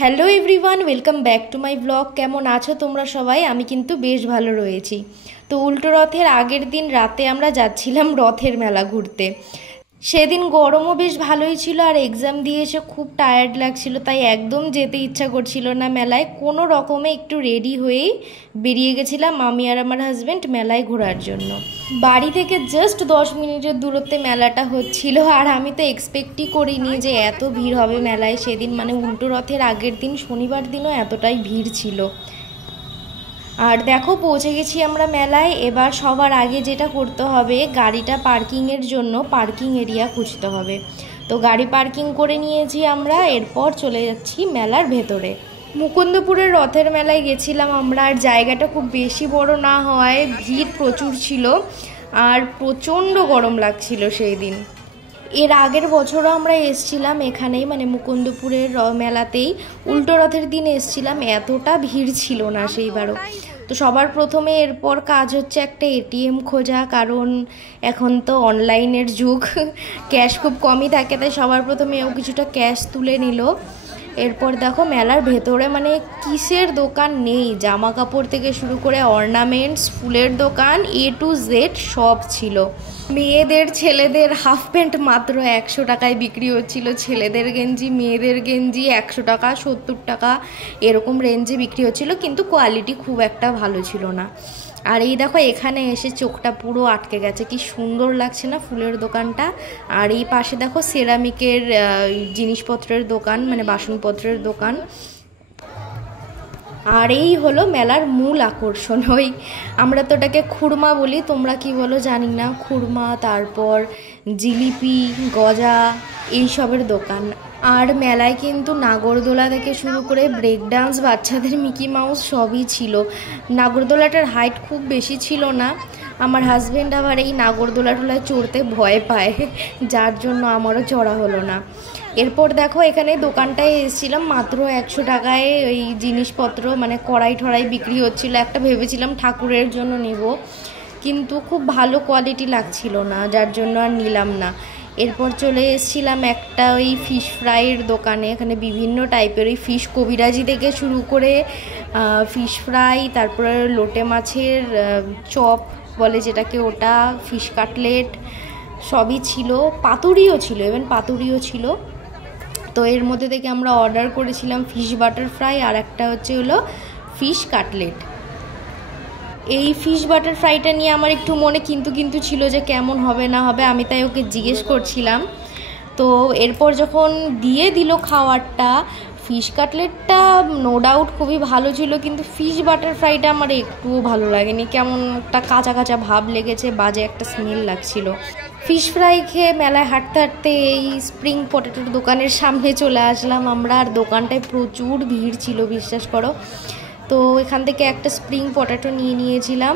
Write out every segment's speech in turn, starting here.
Hello everyone, welcome back to my blog. কেমন আছো তোমরা সবাই? আমি কিন্তু বেশ ভালো রয়েছি। তো উল্টো রথের আগের দিন রাতে আমরা যাচ্ছিলাম রথের মেলা ঘুরতে। সেদিন গরমও বেশ ভালোই ছিল, আর এক্সাম দিয়ে এসে খুব টায়ার্ড লাগছিল, তাই একদম যেতে ইচ্ছা করছিল না মেলায়। কোনো রকমে একটু রেডি হয়েই বেরিয়ে গেছিলাম আমি আর আমার হাজব্যান্ড মেলায় ঘোরার জন্য। বাড়ি থেকে জাস্ট 10 মিনিটের দূরত্বে মেলাটা হচ্ছিল, আর আমি তো এক্সপেক্টই করিনি যে এত ভিড় হবে মেলায় সেদিন। মানে উল্টো রথের আগের দিন শনিবার দিনও এতটাই ভিড় ছিল। আর দেখো পৌঁছে গেছি আমরা মেলায়। এবার সবার আগে যেটা করতে হবে, গাড়িটা পার্কিংয়ের জন্য পার্কিং এরিয়া খুঁজতে হবে। তো গাড়ি পার্কিং করে নিয়েছি আমরা, এরপর চলে যাচ্ছি মেলার ভেতরে। মুকুন্দপুরের রথের মেলায় গেছিলাম আমরা, আর জায়গাটা খুব বেশি বড় না হওয়ায় ভিড় প্রচুর ছিল, আর প্রচণ্ড গরম লাগছিল সেই দিন। এর আগের বছরও আমরা এসছিলাম এখানেই, মানে মুকুন্দপুরের মেলাতেই উল্টো রথের দিন এসছিলাম, এতটা ভিড় ছিল না সেইবারও। তো সবার প্রথমে এরপর কাজ হচ্ছে একটা এটিএম খোঁজা, কারণ এখন তো অনলাইনের যুগ, ক্যাশ খুব কমই থাকে, তাই সবার প্রথমে ও কিছুটা ক্যাশ তুলে নিল। এরপর দেখো মেলার ভেতরে মানে কিসের দোকান নেই, জামা কাপড় থেকে শুরু করে অর্নামেন্টস, ফুলের দোকান, এ টু জেড সব ছিল। মেয়েদের ছেলেদের হাফ প্যান্ট মাত্র 100 টাকায় বিক্রি হচ্ছিল, ছেলেদের গেঞ্জি মেয়েদের গেঞ্জি 100 টাকা 70 টাকা এরকম রেঞ্জে বিক্রি হচ্ছিল, কিন্তু কোয়ালিটি খুব একটা ভালো ছিল না। আর এই দেখো এখানে এসে চোখটা পুরো আটকে গেছে, কি সুন্দর লাগছে না ফুলের দোকানটা। আর এই পাশে দেখো সেরামিকের জিনিসপত্রের দোকান, মানে বাসনপত্রের দোকান। আর এই হলো মেলার মূল আকর্ষণ, ওই আমরা তো ওটাকে খুরমা বলি, তোমরা কি বলো জানি না, খুরমা, তারপর জিলিপি, গজা, এইসবের দোকান। আর মেলায় কিন্তু নাগরদোলা থেকে শুরু করে ব্রেক ডান্স, বাচ্চাদের মিকি মাউস সবই ছিল। নাগরদোলাটার হাইট খুব বেশি ছিল না, আমার হাজব্যান্ড আবার এই নাগরদোলাটোলায় চড়তে ভয় পায়, যার জন্য আমারও চড়া হলো না। এরপর দেখো এখানে দোকানটায় এসেছিলাম, মাত্র 100 টাকায় ওই জিনিসপত্র মানে কড়াই ঠড়াই বিক্রি হচ্ছিল। একটা ভেবেছিলাম ঠাকুরের জন্য নেব, কিন্তু খুব ভালো কোয়ালিটি লাগছিল না, যার জন্য আর নিলাম না। এরপর চলে এসেছিলাম একটা ওই ফিশ ফ্রাইয়ের দোকানে, এখানে বিভিন্ন টাইপের ওই ফিশ কবিরাজি থেকে শুরু করে ফিশ ফ্রাই, তারপরে লোটে মাছের চপ বলে যেটাকে, ওটা, ফিশ কাটলেট সবই ছিল, পাতুরিও ছিল, ইভেন পাতুরিও ছিল। তো এর মধ্যে থেকে আমরা অর্ডার করেছিলাম ফিশ বাটার ফ্রাই, আর একটা হচ্ছে হলো ফিশ কাটলেট। এই ফিশ বাটার ফ্রাইটা নিয়ে আমার একটু মনে কিন্তু ছিল যে কেমন হবে না হবে, আমি তাই ওকে জিজ্ঞেস করছিলাম। তো এরপর যখন দিয়ে দিল খাওয়ারটা, ফিশ কাটলেটটা নো ডাউট খুবই ভালো ছিল, কিন্তু ফিশ বাটার ফ্রাইটা আমার একটুও ভালো লাগেনি, কেমন একটা কাঁচা কাঁচা ভাব লেগেছে, বাজে একটা স্মেল লাগছিল। ফিশ ফ্রাই খেয়ে মেলায় হাঁটতে হাঁটতে এই স্প্রিং পটেটোর দোকানের সামনে চলে আসলাম আমরা, আর দোকানটায় প্রচুর ভিড় ছিল বিশ্বাস করো। তো এখান থেকে একটা স্প্রিং পটেটো নিয়ে নিয়েছিলাম।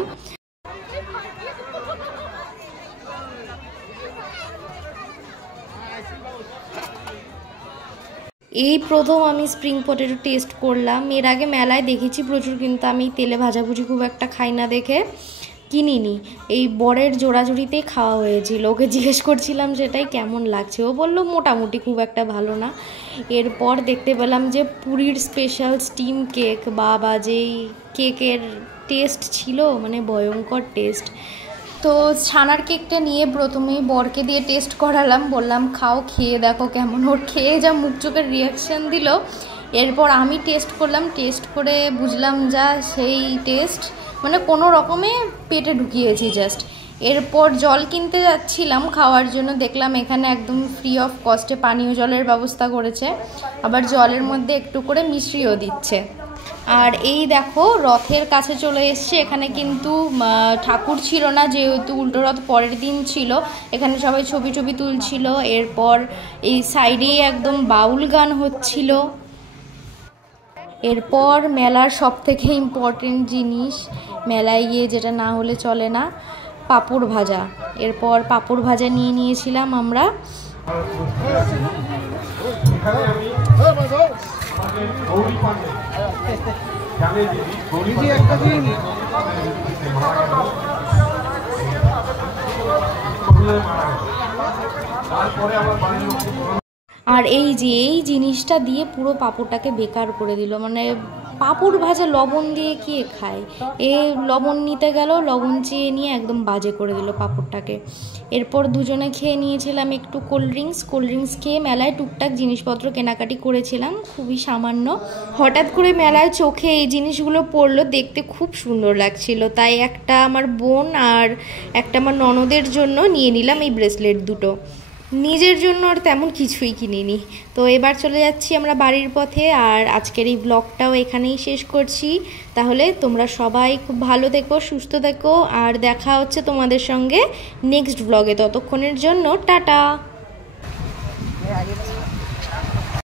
এই প্রথম আমি স্প্রিং পটেটো টেস্ট করলাম, এর আগে মেলায় দেখেছি প্রচুর, কিন্তু আমি তেলে ভাজাভুজি খুব একটা খাই না দেখে কিনিনি। এই বরের জোড়াজুড়িতেই খাওয়া হয়েছিল, ওকে জিজ্ঞেস করছিলাম সেটাই কেমন লাগছে, ও বললো মোটামুটি খুব একটা ভালো না। এরপর দেখতে পেলাম যে পুরীর স্পেশাল স্টিম কেক, বাবা যেই কেকের টেস্ট ছিল, মানে ভয়ঙ্কর টেস্ট। তো ছানার কেকটা নিয়ে প্রথমেই বরকে দিয়ে টেস্ট করালাম, বললাম খাও, খেয়ে দেখো কেমন। ওর খেয়ে যা মুখ চোখের রিয়াকশান দিল, এরপর আমি টেস্ট করলাম, টেস্ট করে বুঝলাম যা সেই টেস্ট, মানে কোনো রকমে পেটে ঢুকিয়েছি জাস্ট। এরপর জল কিনতে যাচ্ছিলাম খাওয়ার জন্য, দেখলাম এখানে একদম ফ্রি অফ কস্টে পানীয় জলের ব্যবস্থা করেছে, আবার জলের মধ্যে একটু করে মিশ্রিও দিচ্ছে। আর এই দেখো রথের কাছে চলে এসছে, এখানে কিন্তু ঠাকুর ছিল না, যেহেতু উল্টো রথ পরের দিন ছিল, এখানে সবাই ছবি তুলছিল। এরপর এই সাইডেই একদম বাউল গান হচ্ছিল। এরপর মেলার সব থেকে ইম্পর্টেন্ট জিনিস, মেলায় গিয়ে যেটা না হলে চলে না, পাঁপড় ভাজা। এরপর পাঁপড় ভাজা নিয়ে নিয়েছিলাম আমরা। আর এই যে এই জিনিসটা দিয়ে পুরো পাঁপড়টাকে বেকার করে দিল। মানে পাঁপড় ভাজা লবণ দিয়ে কে খায়? এ লবণ নিতে গেল, লবণ চেয়ে নিয়ে একদম বাজে করে দিল পাঁপড়টাকে। এরপর দুজনে খেয়ে নিয়েছিলাম একটু কোল্ড ড্রিঙ্কস খেয়ে মেলায় টুকটাক জিনিসপত্র কেনাকাটি করেছিলাম, খুবই সামান্য। হঠাৎ করে মেলায় চোখে এই জিনিসগুলো পড়লো, দেখতে খুব সুন্দর লাগছিল, তাই একটা আমার বোন আর একটা আমার ননদের জন্য নিয়ে নিলাম এই ব্রেসলেট দুটো। নিজের জন্য আর তেমন কিছুই কিনিনি। তো এবার চলে যাচ্ছি আমরা বাড়ির পথে, আর আজকের এই ব্লগটাও এখানেই শেষ করছি। তাহলে তোমরা সবাই খুব ভালো থেকো, সুস্থ থেকো, আর দেখা হচ্ছে তোমাদের সঙ্গে নেক্সট ব্লগে। ততক্ষণের জন্য টাটা।